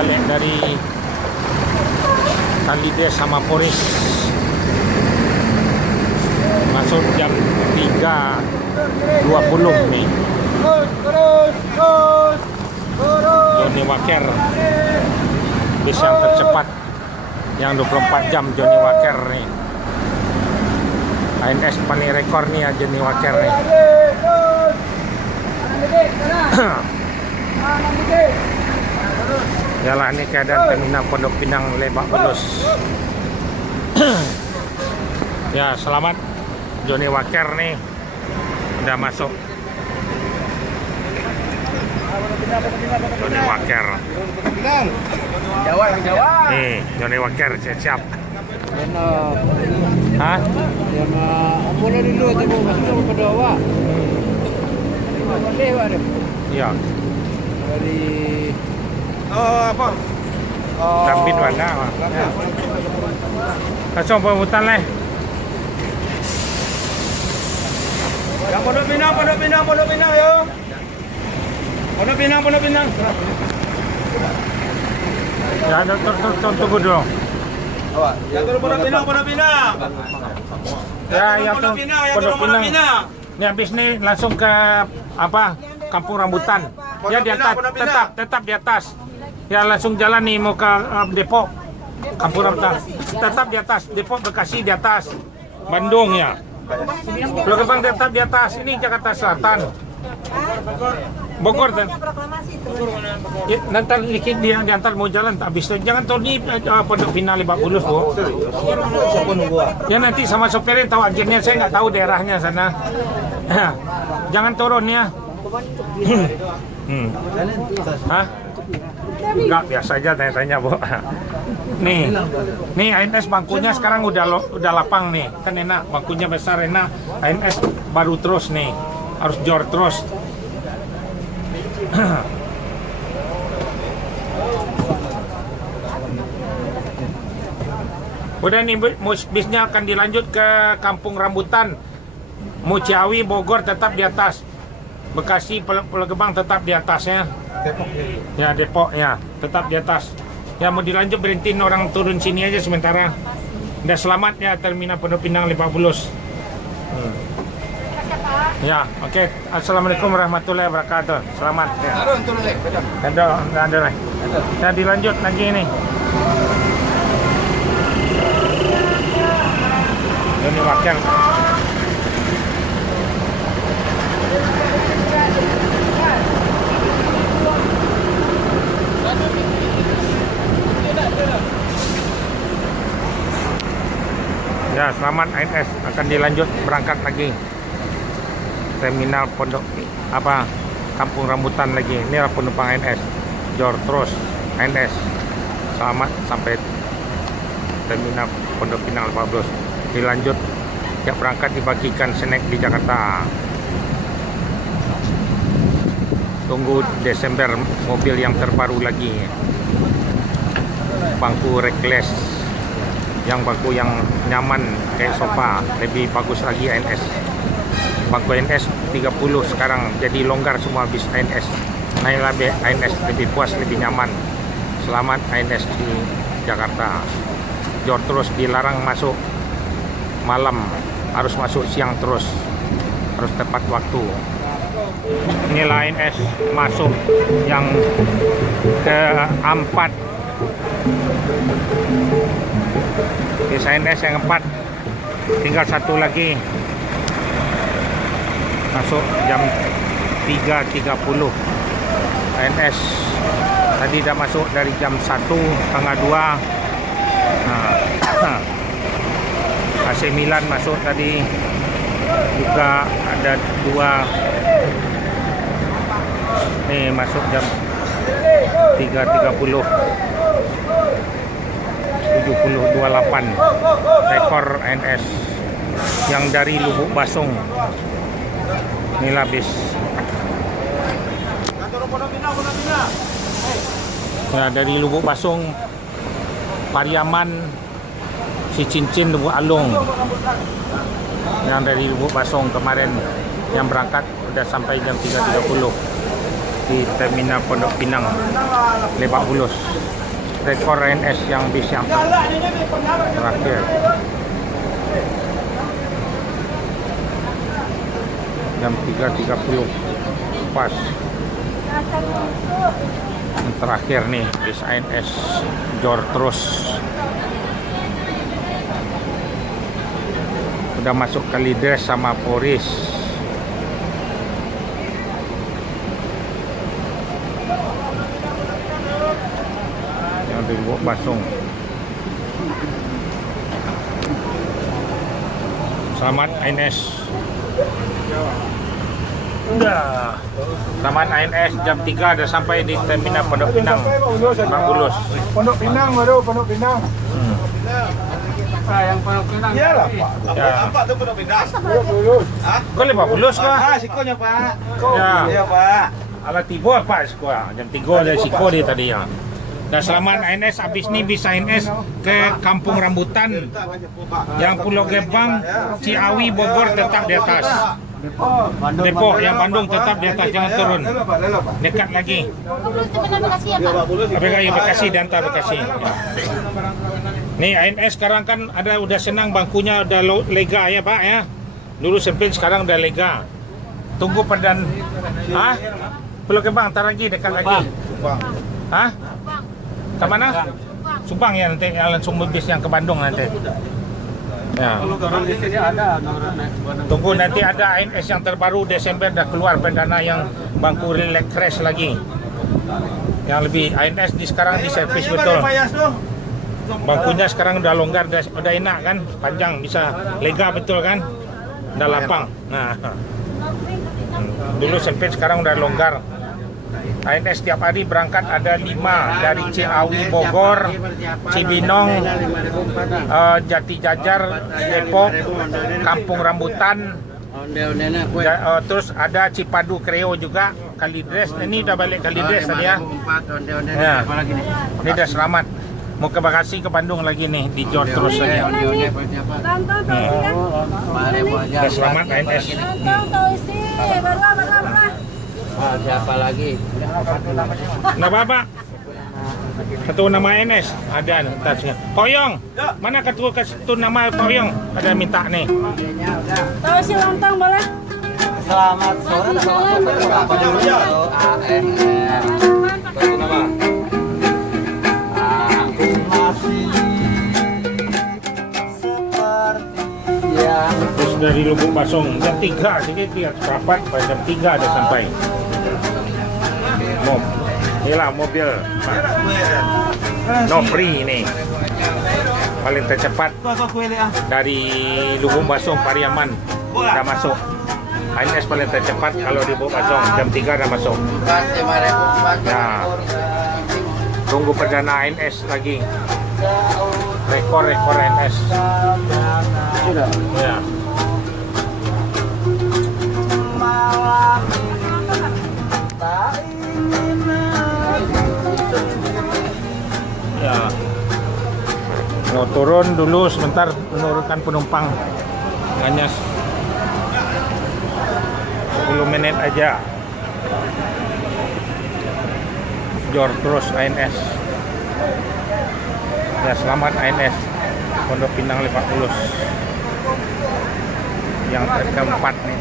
balik dari Kalides sama Poris. Masuk jam 3.20 nih. Johnny Walker, bis yang tercepat yang 24 jam Johnny Walker nih. ANS paling rekor nih ya Johnny Walker nih. Yalah, ini keadaan terminal Pondok Pinang Lebak Bulus. Ya, selamat Johnny Walker nih udah masuk. Johnny Walker. Jawa yang Jawa. Nih, Johnny Walker siap-siap. Hah? Ya mulai dulu temu masuk ke Jawa. Iya. Dari apa? Gambit warna. Langsung pembutan leh. Yang Pondok Pinang yo. Pondok Pinang. Ya, tunggu dulu. Yang turun Pondok Pinang. Ya, yang Pondok Pinang. Pinang. Ini habis nih langsung ke apa? Kampung Rambutan. Ya, di atas, tetap di atas. Ya, langsung jalan nih mau ke Depok. Kampung Rambutan. Tetap di atas. Depok, Bekasi di atas. Bandung ya. Pulau Gebang tetap di atas. Ini Jakarta Selatan. Bogor dan ya, nanti dikit dia diantar mau jalan habis itu jangan tahu di Pondok Pinang Lebak Bulus, Bu. Ya nanti sama sopirnya tahu agennya, saya nggak tahu daerahnya sana. Jangan turun ya. Hah? Enggak, biasa aja tanya-tanya, Bu. Nih ANS bangkunya sekarang udah lapang nih, kan enak, bangkunya besar enak. ANS baru terus nih, harus jor terus. Udah nih, bisnya akan dilanjut ke Kampung Rambutan. Mau Ciawi, Bogor tetap di atas. Bekasi, Pulau Gebang tetap di atasnya. Ya, Depok ya, tetap di atas. Ya, mau dilanjut berhentiin orang turun sini aja sementara. Udah selamat ya Terminal Pondok Pinang Lebak Bulus. Ya, oke. Assalamualaikum warahmatullahi wabarakatuh. Selamat ya. Ada. Ya, dilanjut lagi ini. Johnny Walker. Ya, selamat ANS akan dilanjut berangkat lagi. Terminal Pondok Kampung Rambutan lagi. Ini penumpang ANS. Jor terus ANS. Selamat sampai Terminal Pondok Pinang Lebak Bulus. Dilanjut yang berangkat dibagikan snack di Jakarta. Tunggu Desember mobil yang terbaru lagi. Bangku reckless. Yang bangku yang nyaman kayak sofa, lebih bagus lagi ANS. Bangku ANS 30 sekarang jadi longgar semua habis ANS. Naiklah ANS lebih puas, lebih nyaman. Selamat ANS di Jakarta. Jor terus dilarang masuk malam, harus masuk siang terus. Harus tepat waktu. Inilah ANS masuk yang keempat. Bis ANS yang keempat. Tinggal satu lagi. Masuk jam 3.30. ANS tadi dah masuk dari jam 1:30. AC Milan masuk tadi juga ada 2. Nih masuk jam 3.30. 70.28 rekor ANS yang dari Lubuk Basung. Inilah bis. Ya, dari Lubuk Basung, Pariaman, Si Cincin, Lubuk Alung. Yang dari Lubuk Basung kemarin yang berangkat udah sampai jam 3.30. di Terminal Pondok Pinang, Lebak Bulus. Rekor ANS yang bis yang terakhir. Jam 3.30 pas. Yang terakhir nih bis ANS jor terus. Udah masuk Kalideres sama Poris. Yang di Lubuk Basung. Selamat ANS. Udah. Selamat ANS jam 3 udah sampai di Terminal Pondok Pinang, Lebak Bulus. Pondok Pinang baru, Pondok Pinang. Yang Pondok Pinang. Iyalah, Pak. Ya. Apa tuh Pondok Pinang? Pondok Bulus. Hah? Kau Lebak Bulus kah? Sikonya, Pak. Ya. Iya, Pak. Ala tiba Pak sekolah. Jam 3 ada siko dia tadi ya. Dan selamat ANS habis ni bis ANS ke Kampung Rambutan. Yang Pulau Gebang, Ciawi, Bogor tetap di atas. Depok yang Bandung tetap di atas, jangan turun. Dekat lagi. Bekasi dan antar Bekasi. Nih ANS sekarang kan udah senang, bangkunya udah lega ya Pak ya. Dulu sempit, sekarang udah lega. Tunggu perdan. Hah? Pulau Gebang antar lagi, dekat lagi. Hah? Ke mana? Subang ya nanti, langsung bis yang ke Bandung nanti. Ya. Di sini ada. Tunggu nanti ada ANS yang terbaru Desember dah keluar perdana yang bangku relax crash lagi. Yang lebih ANS di sekarang di servis betul. Bangkunya sekarang udah longgar, udah enak kan, panjang bisa lega betul kan, udah lapang. Nah, dulu sempit sekarang udah longgar. ANS setiap hari berangkat ada 5 dari Ciawi, Bogor, Cibinong, Jati Jajar, Depok, Kampung Rambutan, terus ada Cipadu Kreo juga, Kalideres. Ini udah balik Kalideres tadi ya. Ya. Ini udah selamat. Mau ke Bekasi, ke Bandung lagi nih, di Jor terus aja. Udah selamat ANS. Siapa lagi? Nah Bapak, ketua nama ANS ada tasnya. Koyong, mana ketua nama Koyong? Ada minta nih. Tahu si lontong boleh? Selamat sore, Terus dari Lubuk Basung jam 3 sedikit lihat rapat pada jam 3 ada sampai. Inilah mobil no free ini paling tercepat dari Lubuk Basung Pariaman udah masuk. ANS paling tercepat kalau di Lubuk Basung jam 3 udah masuk. Nah, tunggu perdana ANS lagi. Rekor ANS. Sudah. Ya. Ya. Mau turun dulu sebentar menurunkan penumpang. Hanya 10 menit aja. Jor terus ANS. Ya, selamat ANS Pondok Pinang Lebak Bulus yang keempat nih.